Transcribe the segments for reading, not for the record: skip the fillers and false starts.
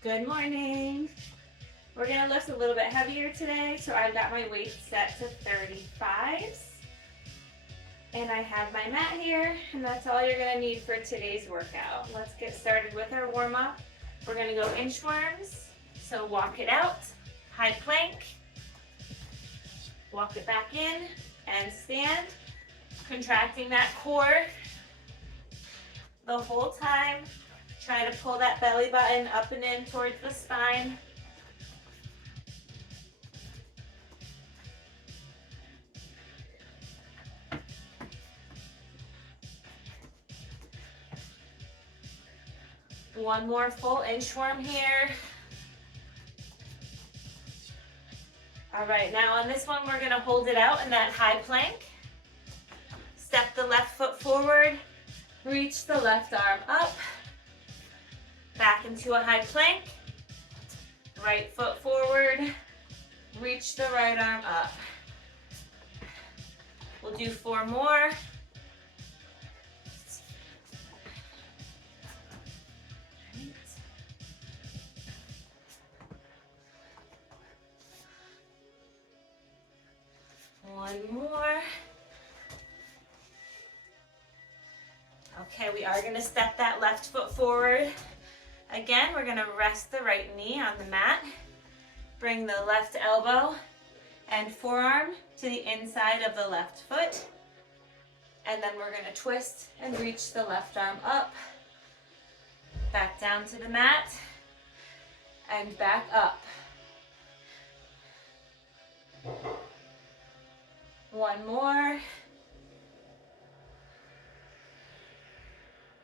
Good morning. We're gonna lift a little bit heavier today, so I've got my weight set to 35s. And I have my mat here, and that's all you're gonna need for today's workout. Let's get started with our warm-up. We're gonna go inchworms, so walk it out, high plank, walk it back in, and stand, contracting that core the whole time. Try to pull that belly button up and in towards the spine. One more full inchworm here. All right, now on this one, we're gonna hold it out in that high plank. Step the left foot forward, reach the left arm up, back into a high plank, right foot forward, reach the right arm up. We'll do 4 more. One more. Okay, we are gonna step that left foot forward. Again, we're gonna rest the right knee on the mat. Bring the left elbow and forearm to the inside of the left foot. And then we're gonna twist and reach the left arm up. Back down to the mat and back up. One more.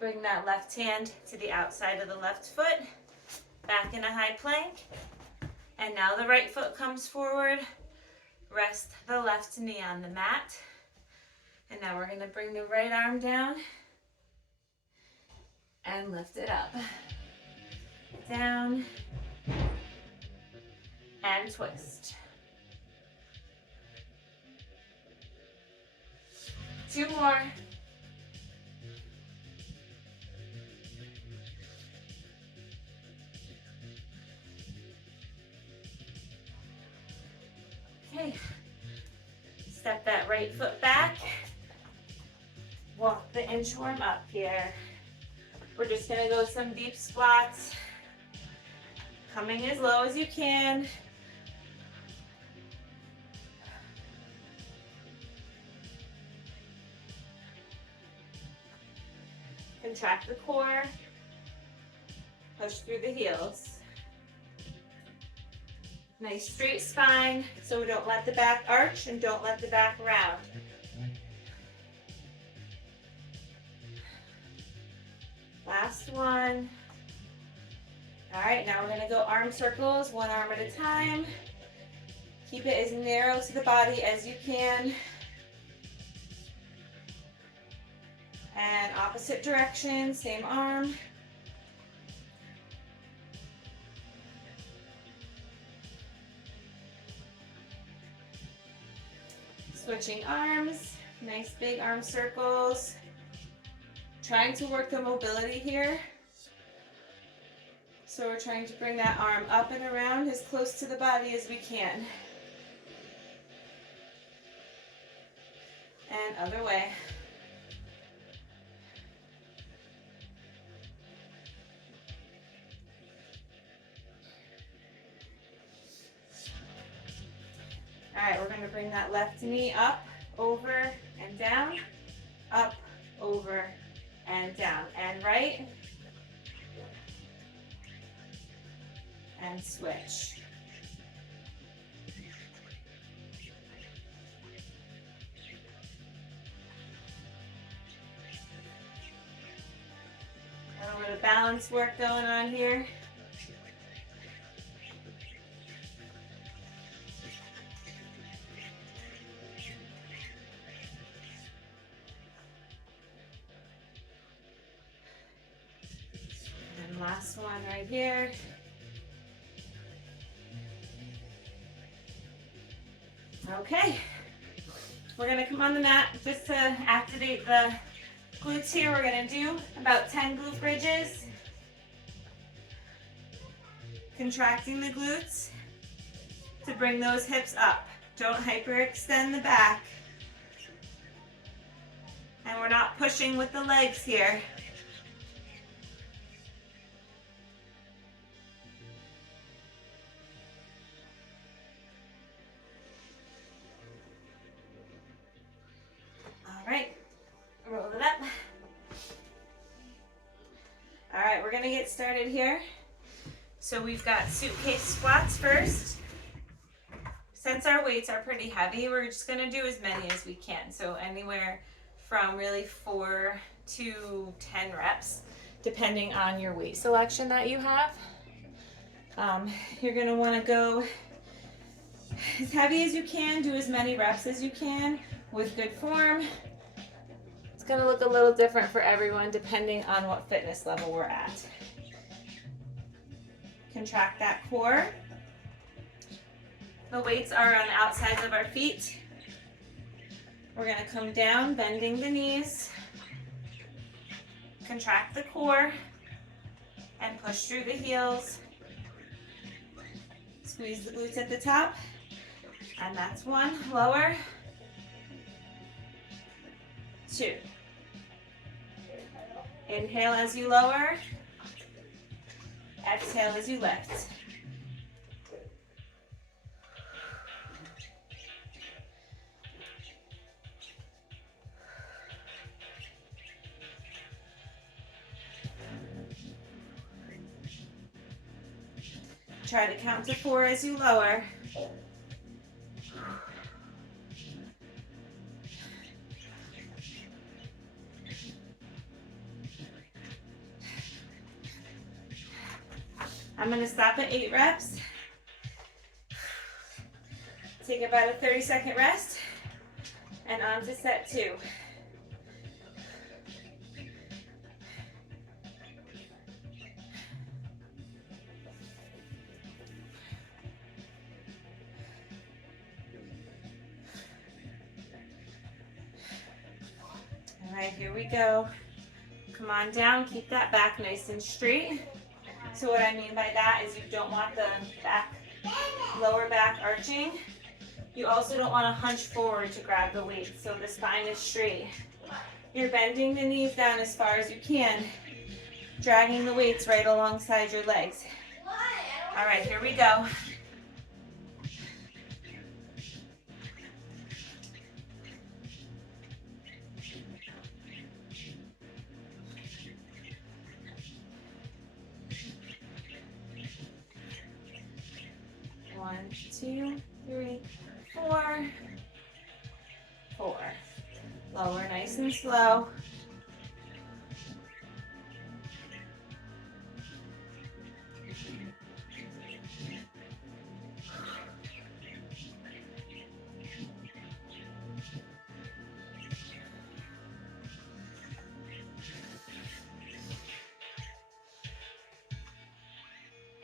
Bring that left hand to the outside of the left foot, back in a high plank. And now the right foot comes forward. Rest the left knee on the mat. And now we're gonna bring the right arm down and lift it up. Down and twist. 2 more. Okay, step that right foot back, walk the inchworm up here. We're just gonna go some deep squats, coming as low as you can. Contract the core, push through the heels. Nice straight spine, so we don't let the back arch and don't let the back round. Last one. All right, now we're gonna go arm circles, one arm at a time. Keep it as narrow to the body as you can. And opposite direction, same arm. Switching arms, nice big arm circles. Trying to work the mobility here. So we're trying to bring that arm up and around as close to the body as we can. And other way. All right, we're gonna bring that left knee up, over, and down, up, over, and down, and right, and switch. A little bit of balance work going on here. Last one right here. Okay, we're gonna come on the mat just to activate the glutes here. We're gonna do about 10 glute bridges. Contracting the glutes to bring those hips up. Don't hyperextend the back. And we're not pushing with the legs here. All right, roll it up. All right, we're gonna get started here. So we've got suitcase squats first. Since our weights are pretty heavy, we're just gonna do as many as we can. So anywhere from really 4 to 10 reps, depending on your weight selection that you have. You're gonna wanna go as heavy as you can, do as many reps as you can with good form. It's gonna look a little different for everyone depending on what fitness level we're at. Contract that core. The weights are on the outsides of our feet. We're gonna come down, bending the knees. Contract the core and push through the heels. Squeeze the glutes at the top. And that's 1. Lower. 2. Inhale as you lower. Exhale as you lift. Try to count to 4 as you lower. I'm going to stop at 8 reps. Take about a 30-second rest and on to set 2. All right, here we go. Come on down, keep that back nice and straight. So what I mean by that is you don't want the back, lower back arching. You also don't want to hunch forward to grab the weight, so the spine is straight. You're bending the knees down as far as you can, dragging the weights right alongside your legs. All right, here we go. One, 2, 3, 4. 4. Lower nice and slow.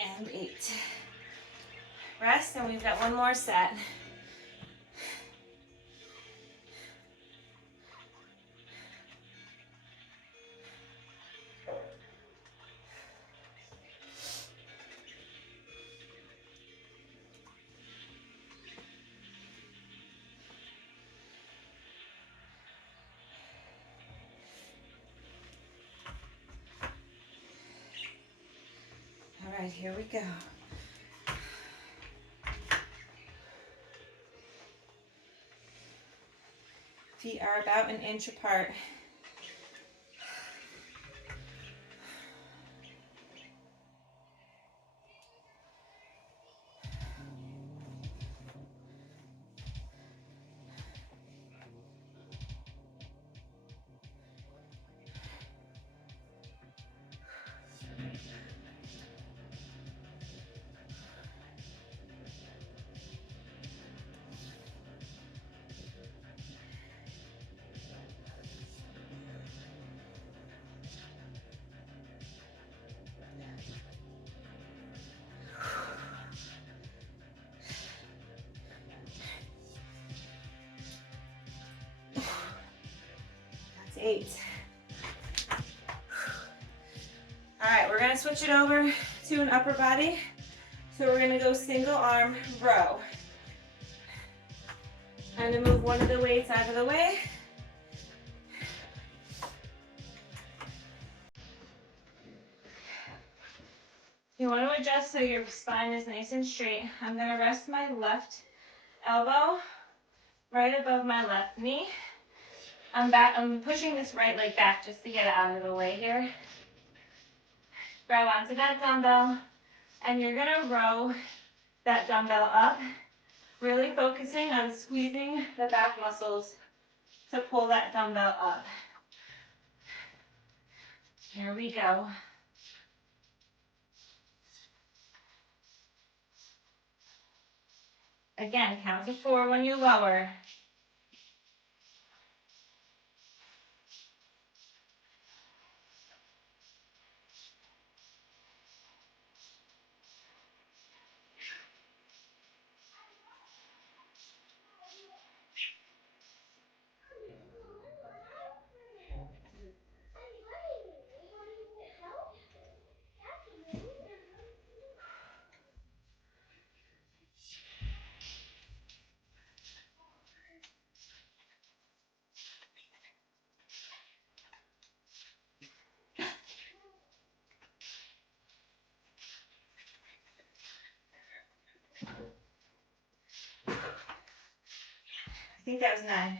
And 8. Rest, and we've got one more set. All right, here we go. Feet are about an inch apart. That's 8. All right, we're gonna switch it over to an upper body. So we're gonna go single arm row. I'm gonna move one of the weights out of the way. You want to adjust so your spine is nice and straight. I'm gonna rest my left elbow right above my left knee. I'm pushing this right leg back just to get it out of the way here. Grab onto that dumbbell, and you're gonna row that dumbbell up, really focusing on squeezing the back muscles to pull that dumbbell up. Here we go. Again, count to 4 when you lower. I think that was 9.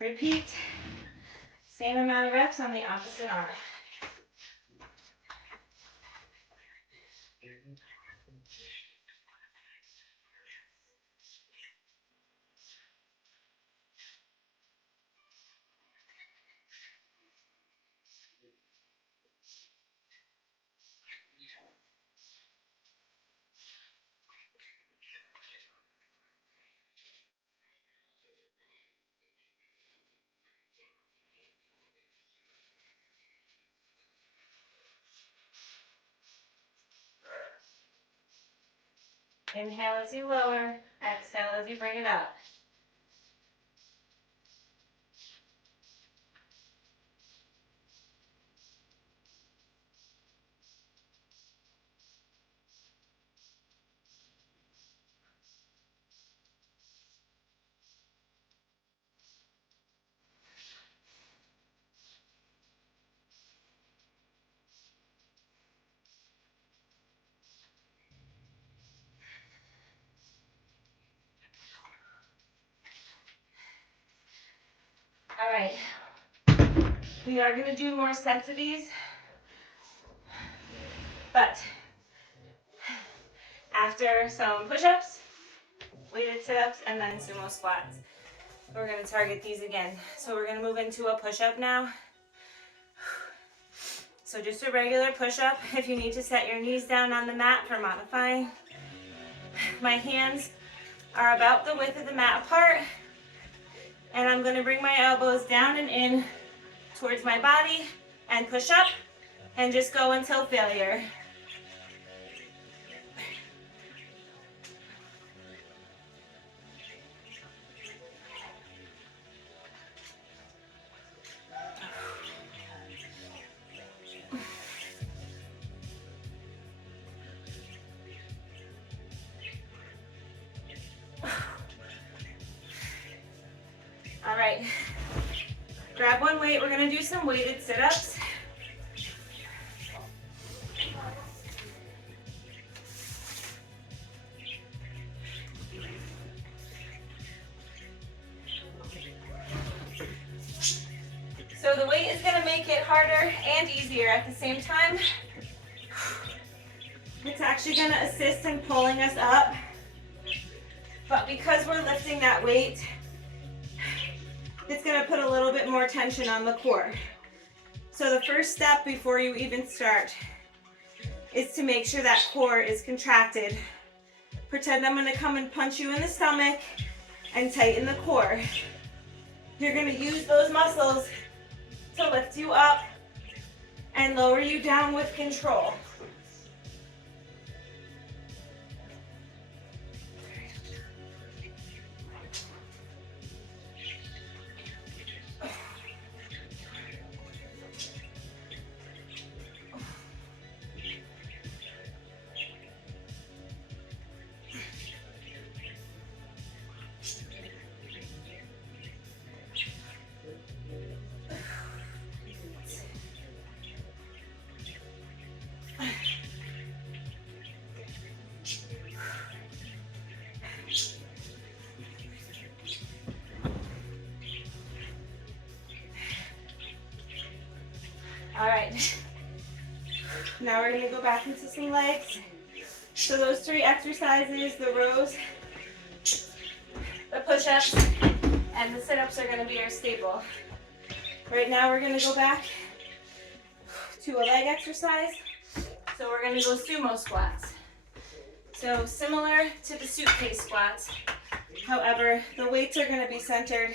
Repeat. Same amount of reps on the opposite arm. Inhale as you lower, exhale as you bring it up. All right, we are going to do more sets of these, but after some push-ups, weighted sit-ups, and then sumo squats. We're going to target these again. So we're going to move into a push-up now. So just a regular push-up. If you need to set your knees down on the mat for modifying. My hands are about the width of the mat apart, and I'm going to bring my elbows down and in towards my body and push up and just go until failure. All right, grab one weight. We're going to do some weighted sit-ups. So the weight is going to make it harder and easier at the same time. It's actually going to assist in pulling us up, but because we're lifting that weight, it's going to put a little bit more tension on the core. So the first step before you even start is to make sure that core is contracted. Pretend I'm going to come and punch you in the stomach and tighten the core. You're going to use those muscles to lift you up and lower you down with control. Now we're going to go back into some legs. So those 3 exercises, the rows, the push-ups, and the sit-ups are going to be our staple. Right now we're going to go back to a leg exercise. So we're going to go sumo squats. So similar to the suitcase squats, however, the weights are going to be centered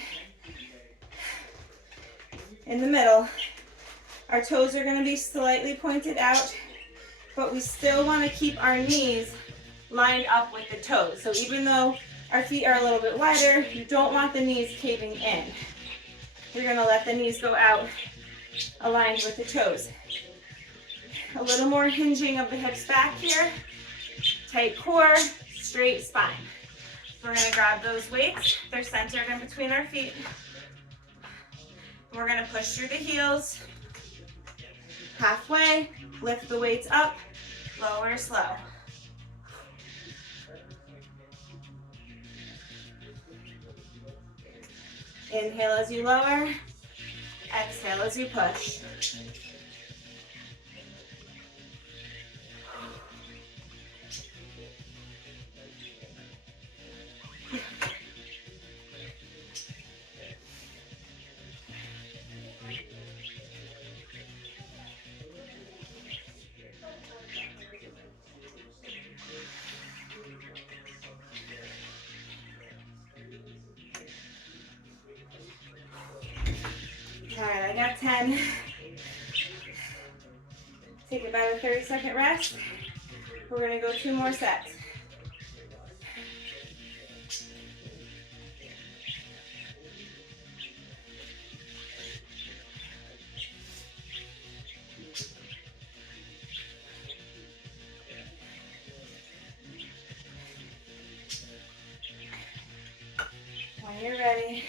in the middle. Our toes are going to be slightly pointed out, but we still want to keep our knees lined up with the toes. So even though our feet are a little bit wider, you don't want the knees caving in. You're going to let the knees go out aligned with the toes. A little more hinging of the hips back here. Tight core, straight spine. We're going to grab those weights. They're centered in between our feet. We're going to push through the heels. Halfway, lift the weights up, lower, slow. Inhale as you lower, exhale as you push. All right, I got 10. Take about a 30-second rest. We're going to go 2 more sets. When you're ready,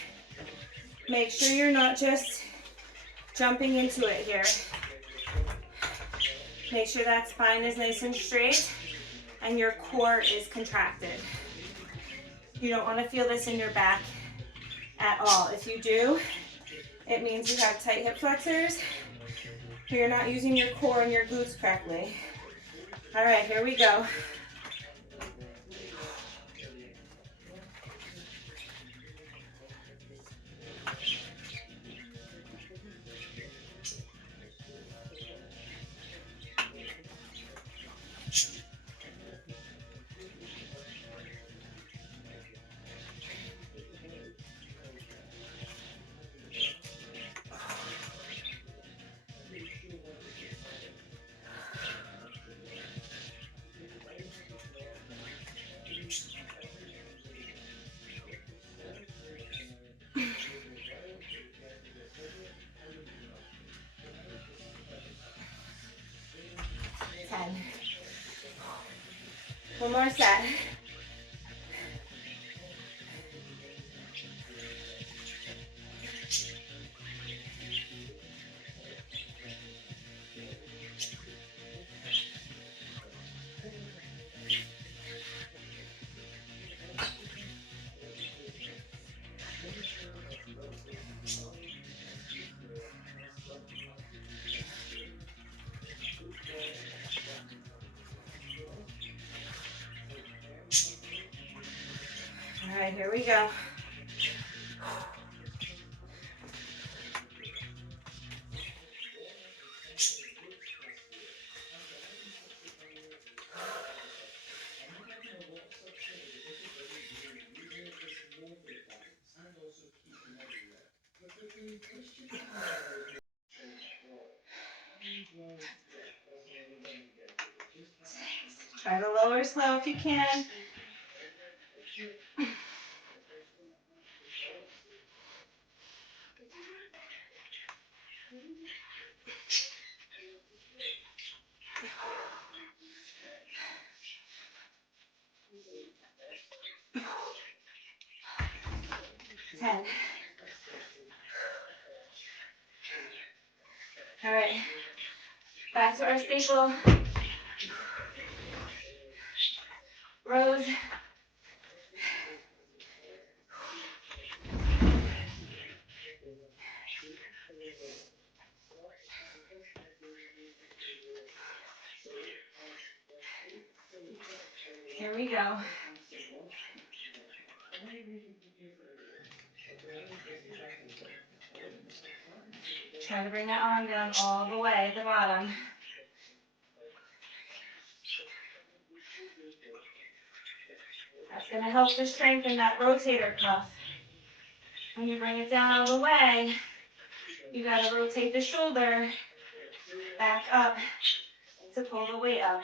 make sure you're not just jumping into it here. Make sure that spine is nice and straight and your core is contracted. You don't want to feel this in your back at all. If you do, it means you have tight hip flexors, or you're not using your core and your glutes correctly. All right, here we go. One more set. All right, here we go. Try to lower slow if you can. 10. All right, back to our staple. Rows. Here we go. Try to bring that arm down all the way at the bottom. That's going to help to strengthen that rotator cuff. When you bring it down all the way, you got to rotate the shoulder back up to pull the weight up.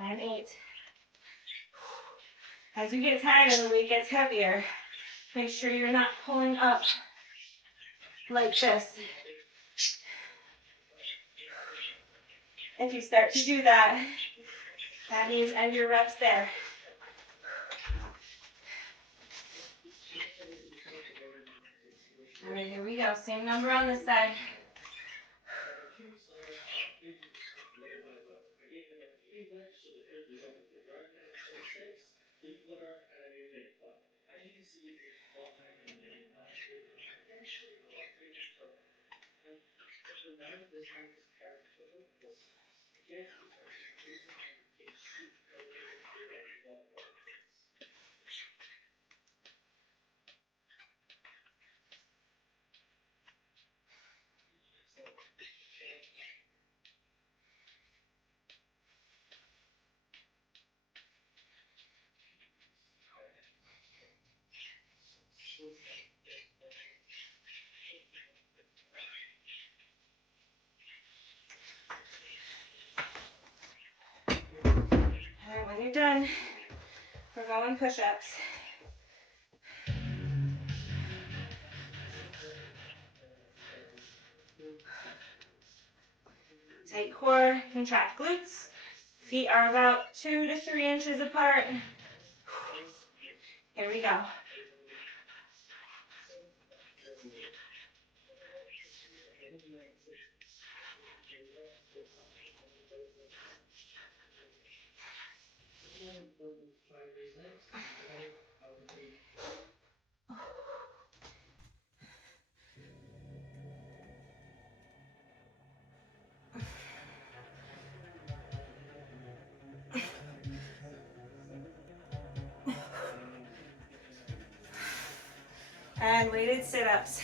And 8. As you get tired and the weight gets heavier, make sure you're not pulling up like this. If you start to do that, that means end your reps there. All right, here we go. Same number on this side. And when you're done, we're going push-ups. Tight core, contract glutes. Feet are about 2 to 3 inches apart. Here we go. And weighted sit-ups.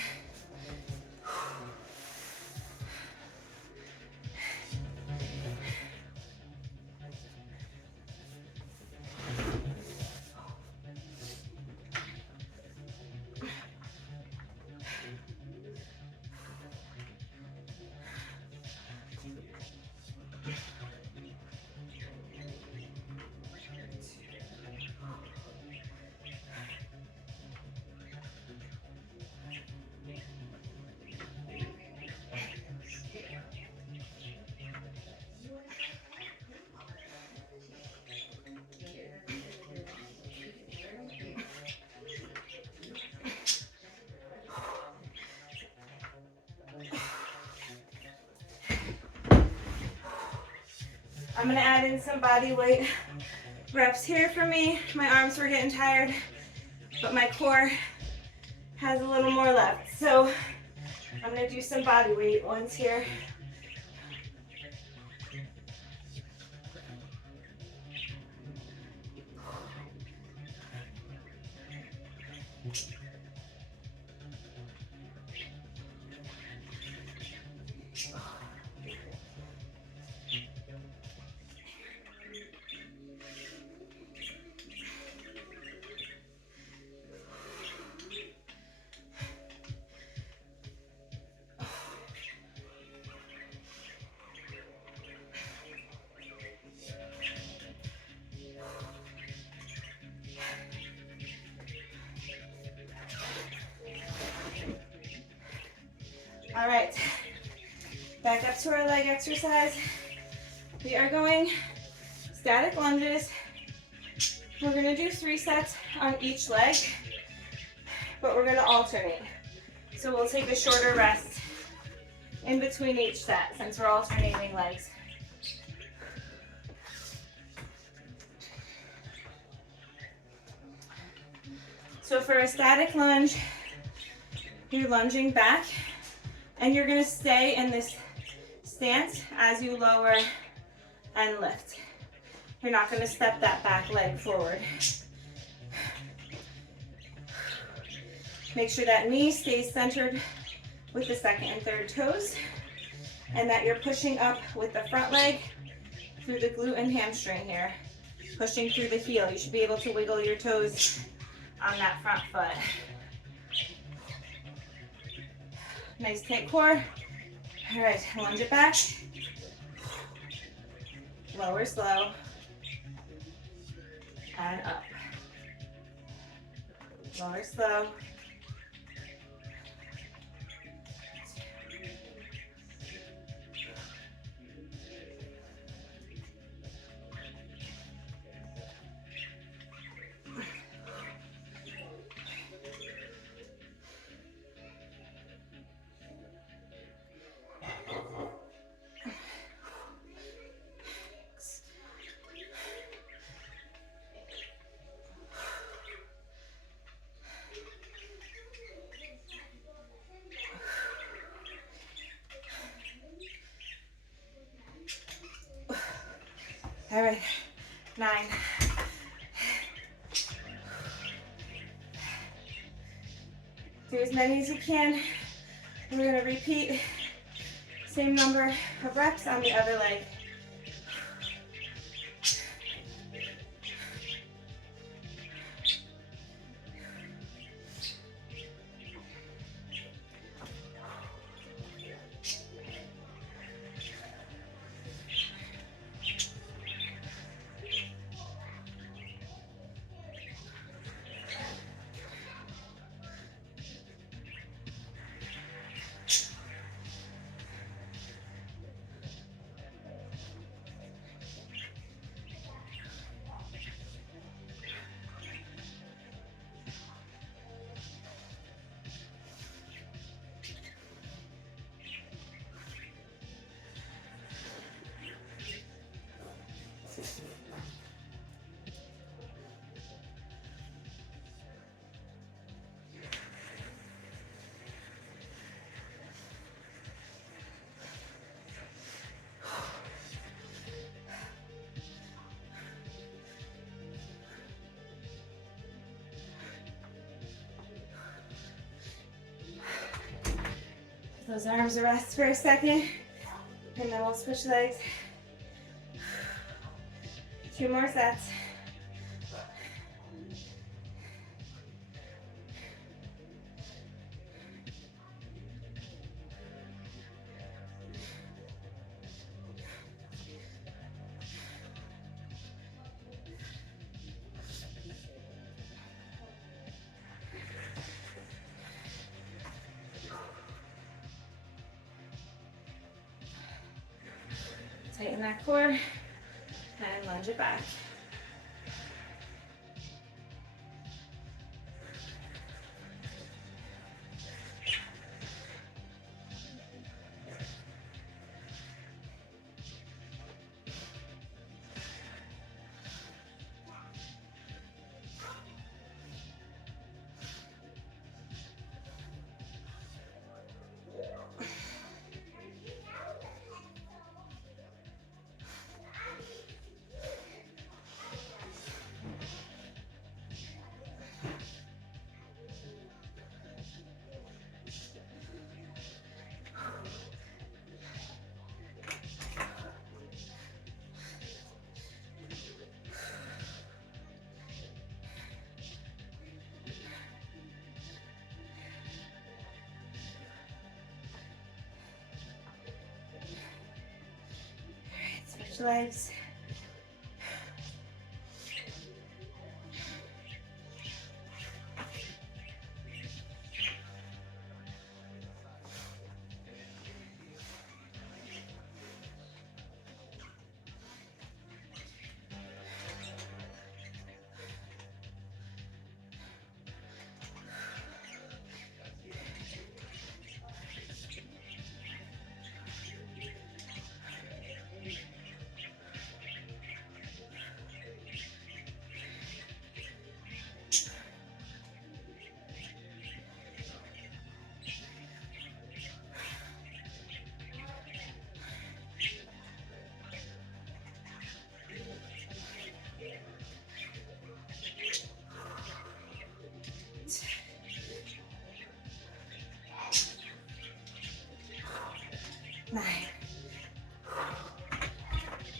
I'm gonna add in some body weight reps here for me. My arms were getting tired, but my core has a little more left. So I'm gonna do some body weight ones here. All right, back up to our leg exercise. We are going static lunges. We're gonna do 3 sets on each leg, but we're gonna alternate. So we'll take a shorter rest in between each set since we're alternating legs. So for a static lunge, you're lunging back and you're gonna stay in this stance as you lower and lift. You're not gonna step that back leg forward. Make sure that knee stays centered with the second and third toes and that you're pushing up with the front leg through the glute and hamstring here. Pushing through the heel. You should be able to wiggle your toes on that front foot. Nice tight core. All right, lunge it back. Lower slow. And up. Lower slow. All right, 9. Do as many as you can. We're gonna repeat same number of reps on the other leg. Those arms rest for a second, and then we'll switch legs. 2 more sets. Tighten that core and lunge it back. Switch legs.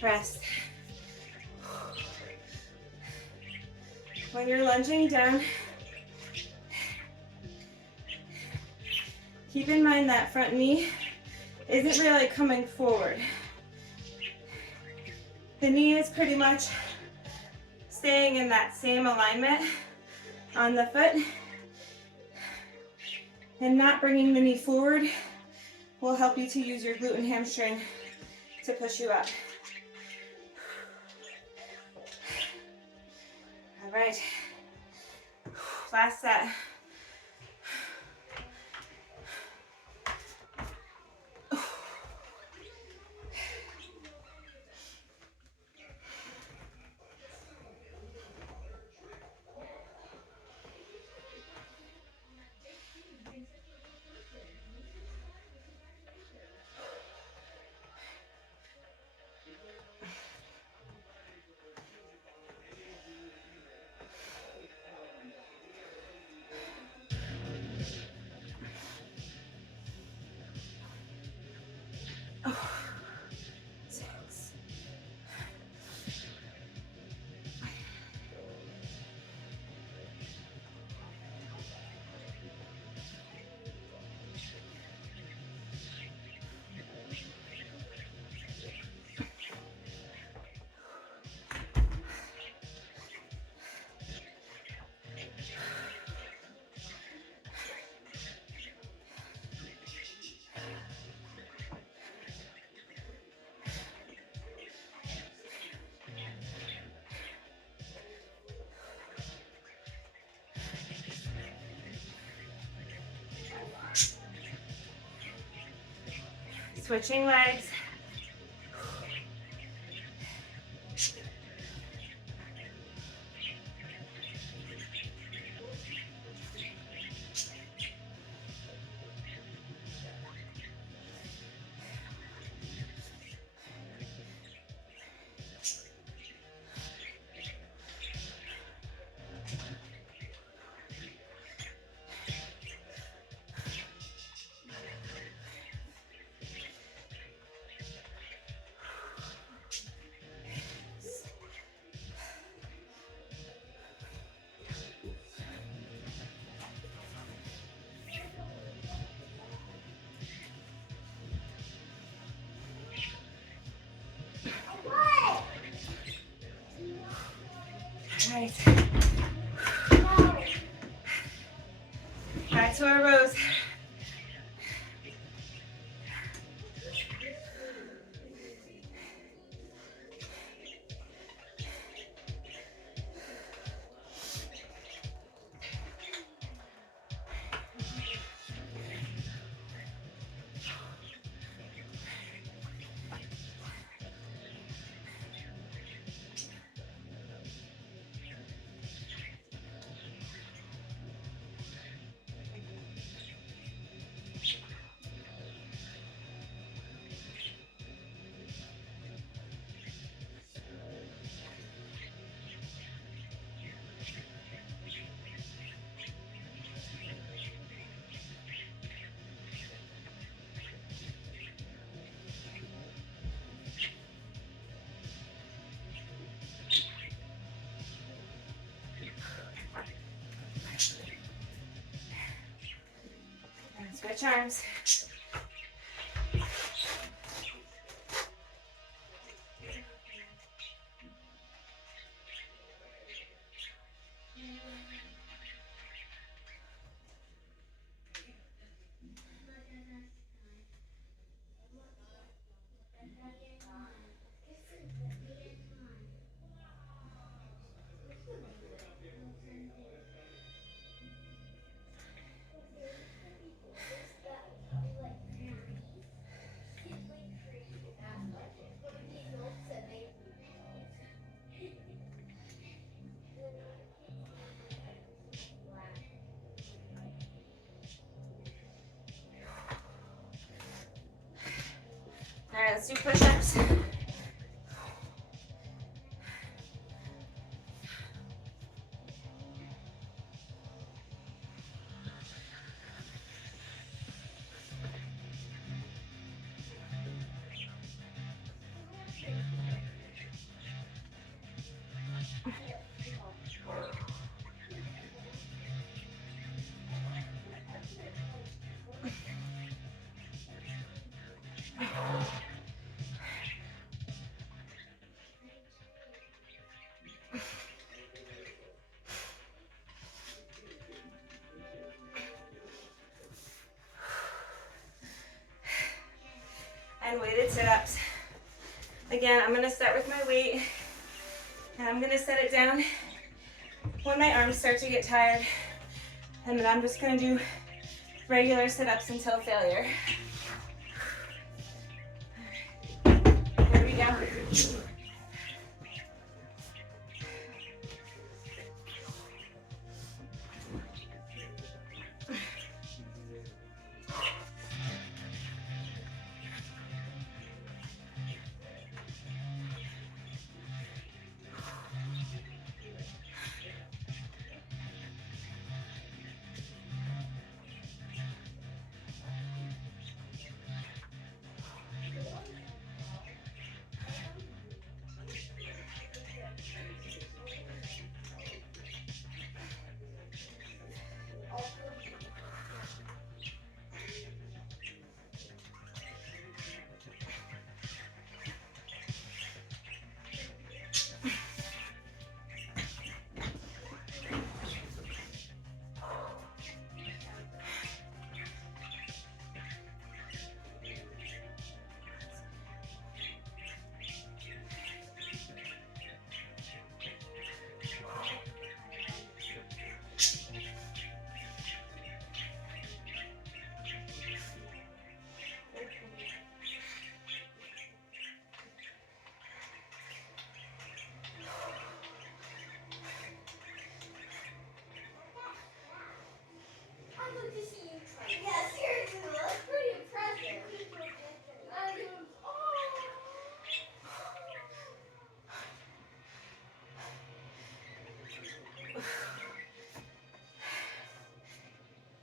Rest. When you're lunging down, keep in mind that front knee isn't really coming forward. The knee is pretty much staying in that same alignment on the foot, and not bringing the knee forward will help you to use your glute and hamstring to push you up. All right, last set. Switching legs. All right. Back to our rows. And switch arms. All right, let's do push-ups. And weighted sit-ups. Again, I'm gonna start with my weight and I'm gonna set it down when my arms start to get tired. And then I'm just gonna do regular sit-ups until failure. Here we go.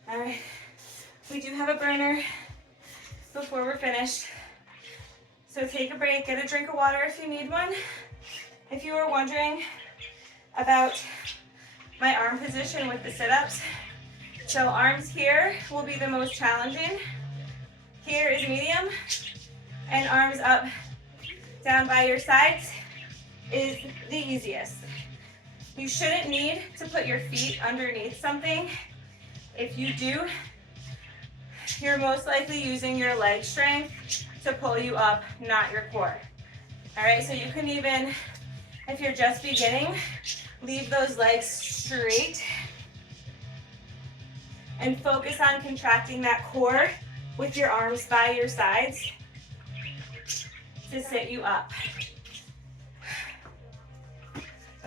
All right, we do have a burner before we're finished. So take a break, get a drink of water if you need one. If you were wondering about my arm position with the sit-ups, so arms here will be the most challenging. Here is medium, and arms up, down by your sides is the easiest. You shouldn't need to put your feet underneath something. If you do, you're most likely using your leg strength to pull you up, not your core. All right, so you can even, if you're just beginning, leave those legs straight and focus on contracting that core with your arms by your sides to sit you up.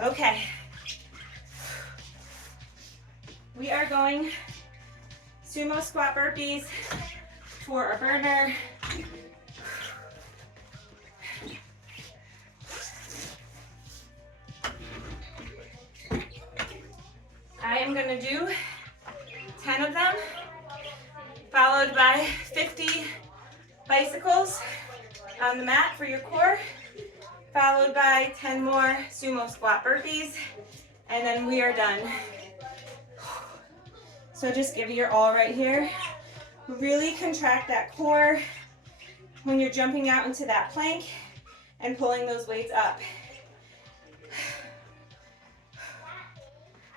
Okay. We are going sumo squat burpees for a burner. I am going to do 10 of them, followed by 50 bicycles on the mat for your core, followed by 10 more sumo squat burpees, and then we are done. So just give it your all right here. Really contract that core when you're jumping out into that plank and pulling those weights up.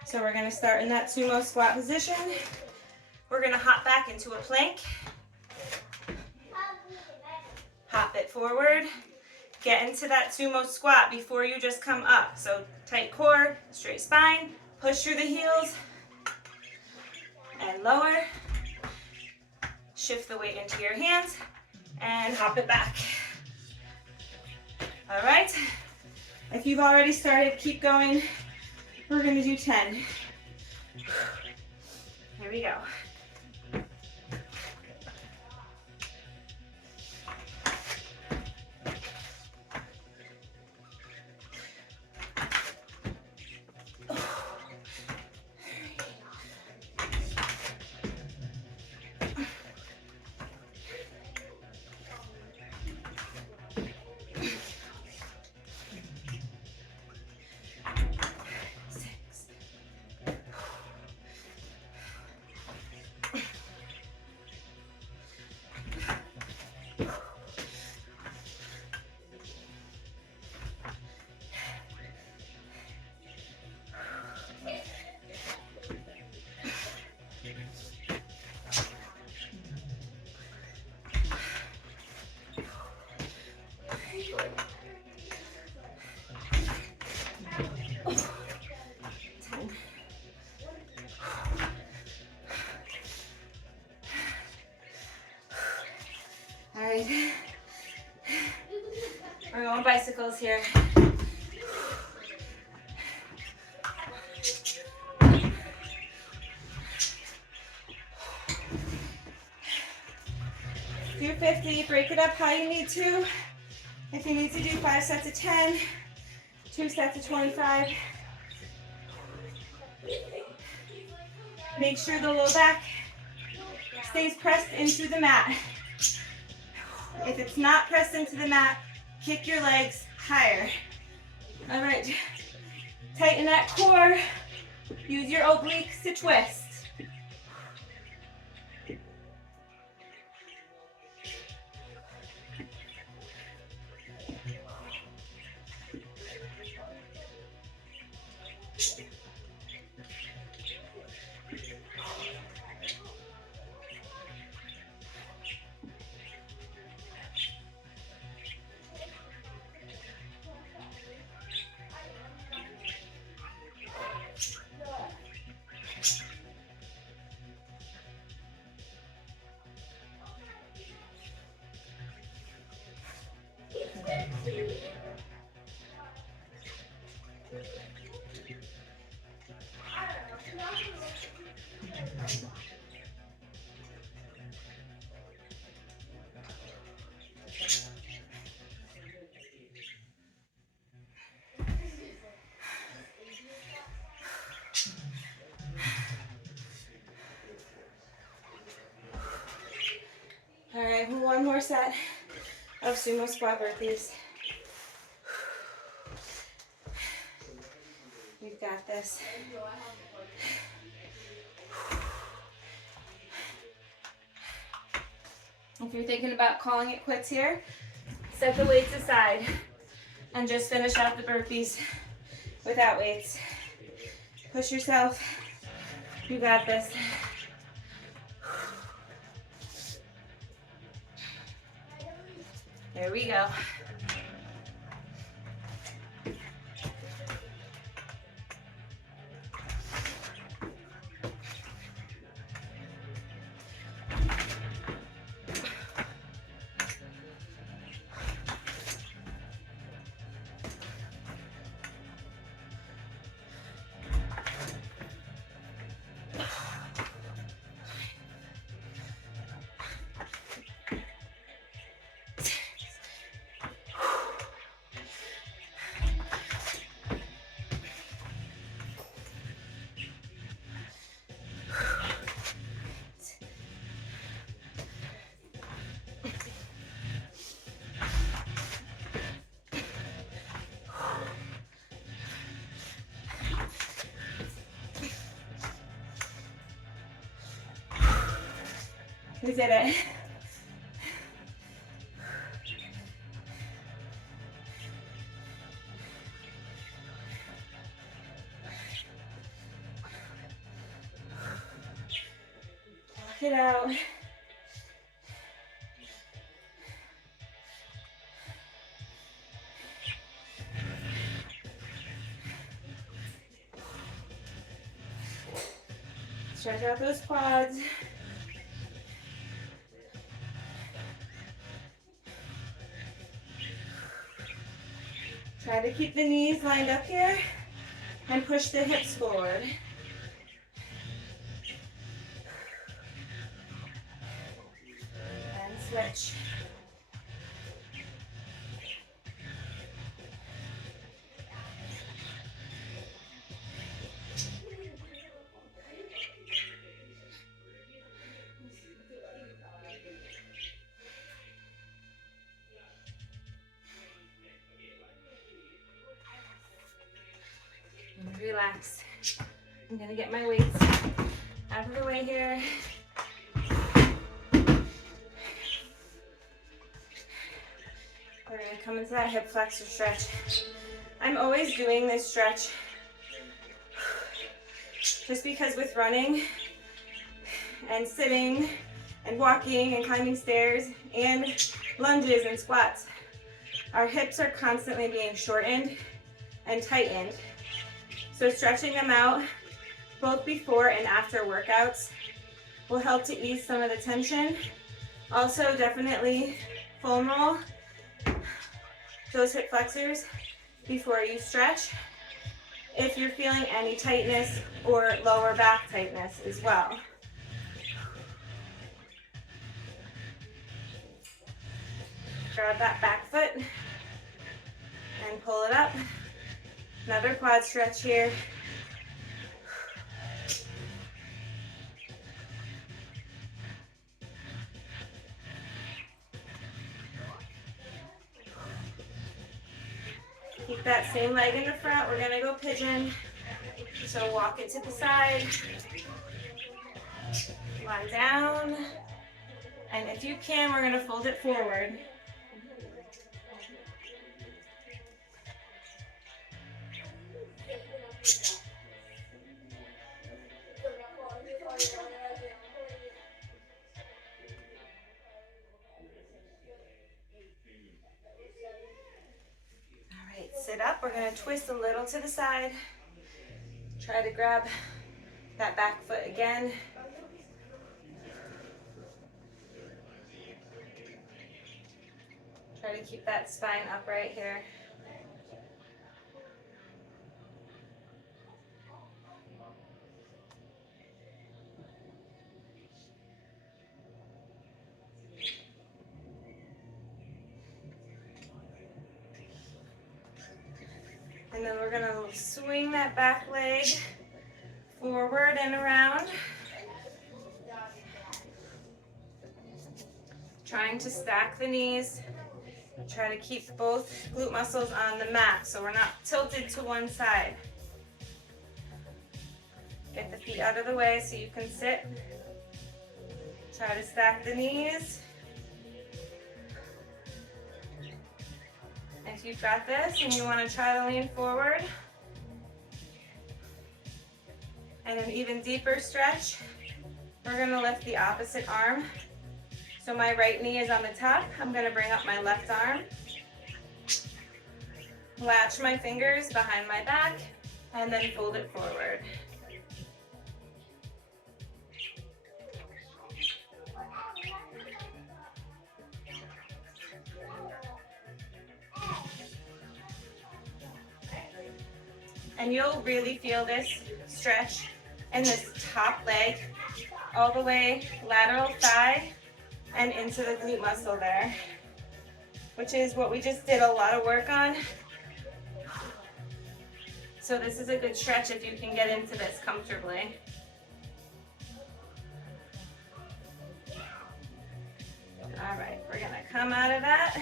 So we're going to start in that sumo squat position. We're going to hop back into a plank. Hop it forward. Get into that sumo squat before you just come up. So tight core, straight spine, push through the heels, and lower. Shift the weight into your hands and hop it back. All right. If you've already started, keep going. We're going to do 10. Here we go. right. We're going bicycles here. Do 50, break it up how you need to. If you need to do 5 sets of 10, 2 sets of 25. Make sure the low back stays pressed into the mat. If it's not pressed into the mat, kick your legs higher. All right, tighten that core. Use your obliques to twist. All right, one more set of sumo squat burpees. You've got this. If you're thinking about calling it quits here, set the weights aside and just finish out the burpees without weights. Push yourself. You got this. There we go. We did it. Walk it out. Stretch out those quads. Try to keep the knees lined up here and push the hips forward. And switch. Relax. I'm gonna get my weights out of the way here. We're gonna come into that hip flexor stretch. I'm always doing this stretch just because with running and sitting and walking and climbing stairs and lunges and squats, our hips are constantly being shortened and tightened. So stretching them out both before and after workouts will help to ease some of the tension. Also definitely foam roll those hip flexors before you stretch if you're feeling any tightness or lower back tightness as well. Grab that back foot and pull it up. Another quad stretch here. Keep that same leg in the front. We're gonna go pigeon. So walk it to the side, lie down, and if you can, we're gonna fold it forward. All right, sit up. We're gonna twist a little to the side. Try to grab that back foot again. Try to keep that spine upright here. And then we're gonna swing that back leg forward and around. Trying to stack the knees. Try to keep both glute muscles on the mat so we're not tilted to one side. Get the feet out of the way so you can sit. Try to stack the knees. If you've got this and you want to try to lean forward, and an even deeper stretch, we're going to lift the opposite arm. So my right knee is on the top. I'm going to bring up my left arm. Latch my fingers behind my back, and then fold it forward. And you'll really feel this stretch in this top leg, all the way lateral thigh and into the glute muscle there, which is what we just did a lot of work on. So this is a good stretch if you can get into this comfortably. All right, we're gonna come out of that.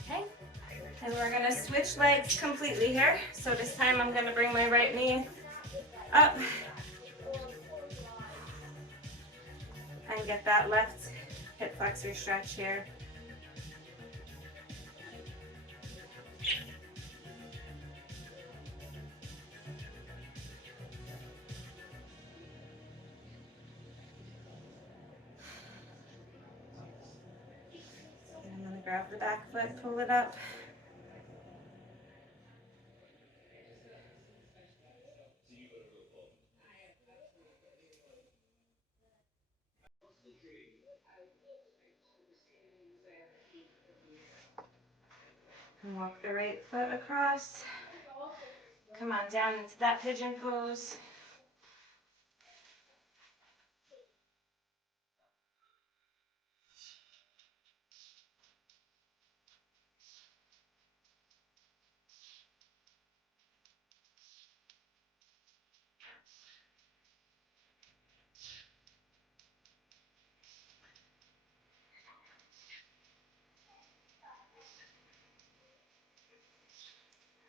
Okay, and we're gonna switch legs completely here. So this time I'm gonna bring my right knee up and get that left hip flexor stretch here. And I'm gonna grab the back foot, pull it up. And walk the right foot across. Come on down into that pigeon pose.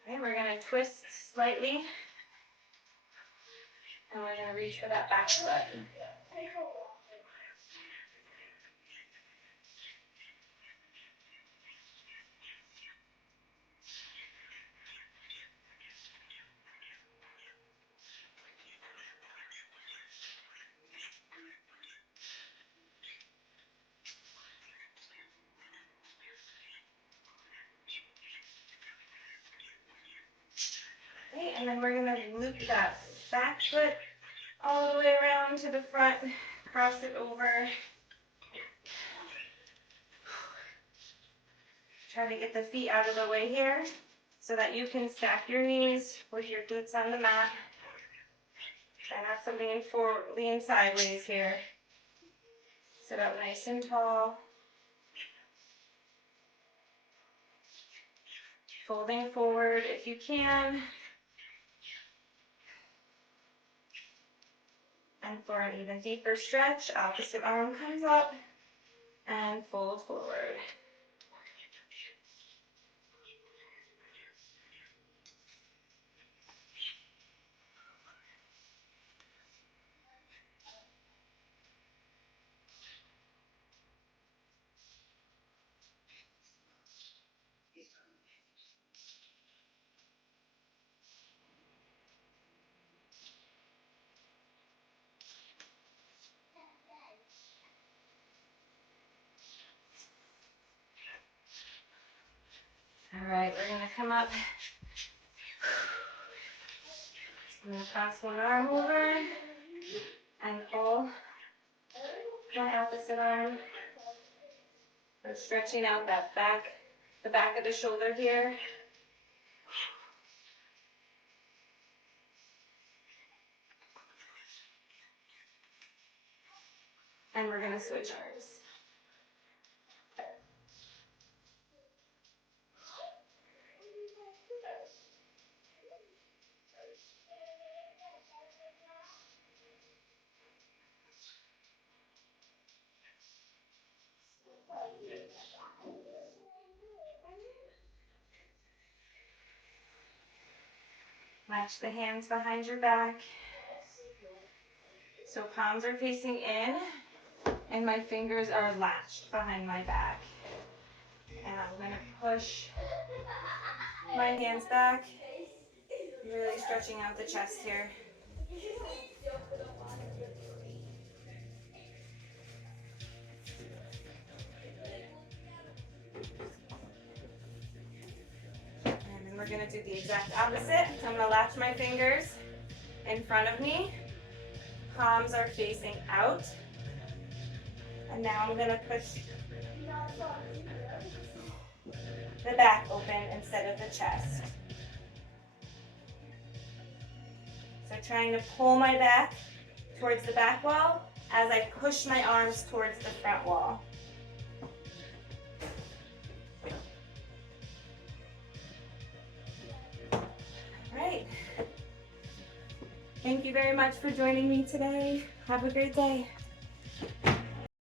Okay, we're gonna twist slightly. And we're gonna reach for that back foot. Okay, and then we're gonna loop that back foot all the way around to the front, Cross it over. Try to get the feet out of the way here so that you can stack your knees with your boots on the mat. Try not to lean forward, lean sideways here. Sit up nice and tall. Folding forward if you can. And for an even deeper stretch, opposite arm comes up and fold forward. All right, we're gonna come up. I'm gonna cross one arm over and pull my opposite arm. I'm stretching out that back, the back of the shoulder here. And we're gonna switch arms. Latch the hands behind your back. So palms are facing in and my fingers are latched behind my back. And I'm gonna push my hands back, really stretching out the chest here. And then we're gonna do the exact opposite. So I'm gonna latch my fingers in front of me. Palms are facing out. And now I'm gonna push the back open instead of the chest. So trying to pull my back towards the back wall as I push my arms towards the front wall. All right. Thank you very much for joining me today. Have a great day.